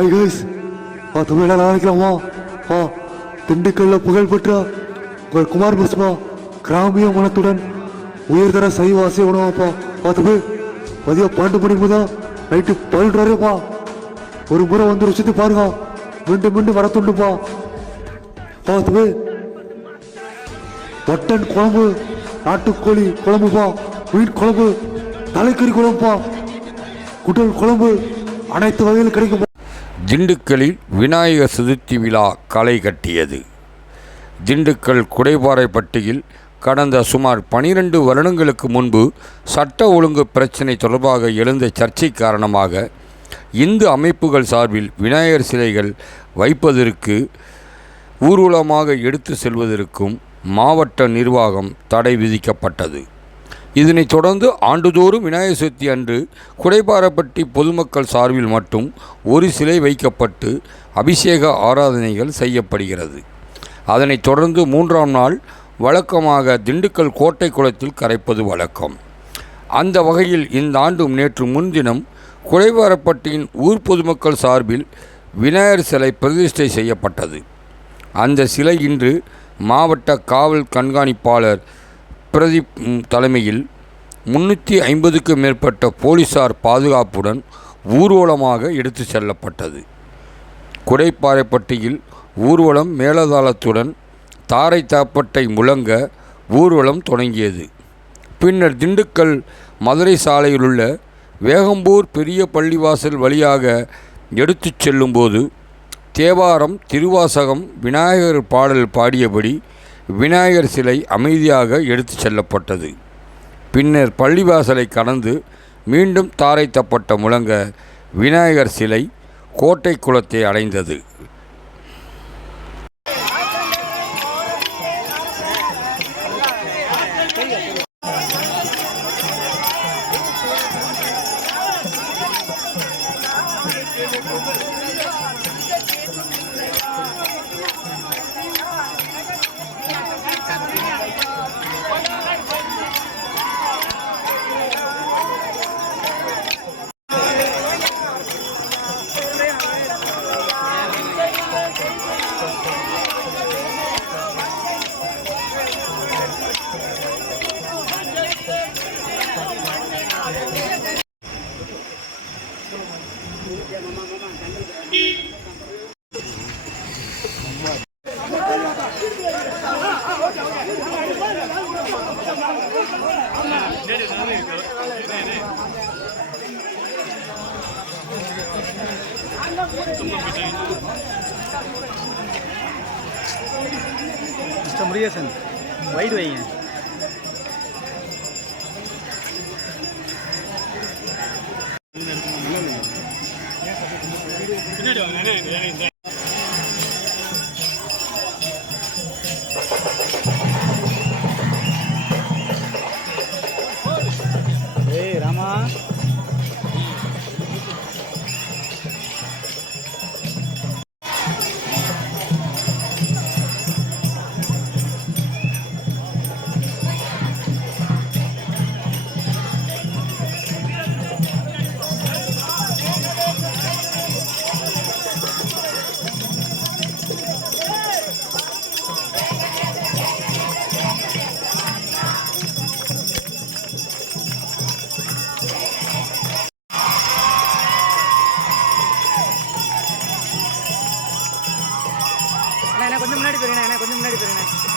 Hi guys, Tamil ஆரம்பிக்கலாமா? திண்டுக்கல்ல புகழ்பெற்ற உங்கள் குமார் பஸ்மா கிராமிய மனத்துடன் உயர்தர சைவ அசைவ உணவாப்பா. பார்த்துப்பு மதியம் 12 மணிக்கு முதல் நைட்டு 12:30 ஒரு முறை வந்து ருசித்து பாருங்க. மீண்டும் மீண்டும் வரத்துண்டுப்பா. பார்த்துப்பு மட்டன் குழம்பு, நாட்டுக்கோழி குழம்புப்பா, மீன் குழம்பு, தலைக்கறி குழம்புப்பா, குடல் குழம்பு, அனைத்து வகையிலும் கிடைக்கும். திண்டுக்கல்லில் விநாயகர் சதுர்த்தி விழா களை கட்டியது. திண்டுக்கல் குடைபாறைப்பட்டியில் கடந்த சுமார் 12 வருடங்களுக்கு முன்பு சட்ட ஒழுங்கு பிரச்சினை தொடர்பாக எழுந்த சர்ச்சை காரணமாக இந்து அமைப்புகள் சார்பில் விநாயகர் சிலைகள் வைப்பதற்கு ஊர்வலமாக எடுத்து செல்வதற்கும் மாவட்ட நிர்வாகம் தடை விதிக்கப்பட்டது. இதனைத் தொடர்ந்து ஆண்டுதோறும் விநாயகர் சதுர்த்தி அன்று குடைபாறைப்பட்டி பொதுமக்கள் சார்பில் மட்டும் ஒரு சிலை வைக்கப்பட்டு அபிஷேக ஆராதனைகள் செய்யப்படுகிறது. அதனைத் தொடர்ந்து 3ஆம் நாள் வழக்கமாக திண்டுக்கல் கோட்டை குளத்தில் கரைப்பது வழக்கம். அந்த வகையில் இந்த ஆண்டும் நேற்று முன்தினம் குடைபாறைப்பட்டியின் ஊர் பொதுமக்கள் சார்பில் விநாயகர் சிலை பிரதிஷ்டை செய்யப்பட்டது. அந்த சிலை இன்று மாவட்ட காவல் கண்காணிப்பாளர் பிரதீப் தலைமையில் 350க்கும் மேற்பட்ட போலீசார் பாதுகாப்புடன் ஊர்வலமாக எடுத்து செல்லப்பட்டது. குடைபாறைப்பட்டியில் ஊர்வலம் மேலதாளத்துடன் தாரை தாப்பட்டை முழங்க ஊர்வலம் தொடங்கியது. பின்னர் திண்டுக்கல் மதுரை சாலையிலுள்ள வேகம்பூர் பெரிய பள்ளிவாசல் வழியாக எடுத்துச் செல்லும்போது தேவாரம், திருவாசகம், விநாயகர் பாடல் பாடியபடி விநாயகர் சிலை அமைதியாக எடுத்து செல்லப்பட்டது. பின்னர் பள்ளிவாசலை கடந்து மீண்டும் தாரை தப்பட்ட முழங்க விநாயகர் சிலை கோட்டை குளத்தை அடைந்தது. மிஸ்டர் முருகேசன் வைடு வைங்க. ஏய் ராமா, கொஞ்சம் முன்னாடி போயிருங்க, கொஞ்சம் முன்னாடி போயிருங்க.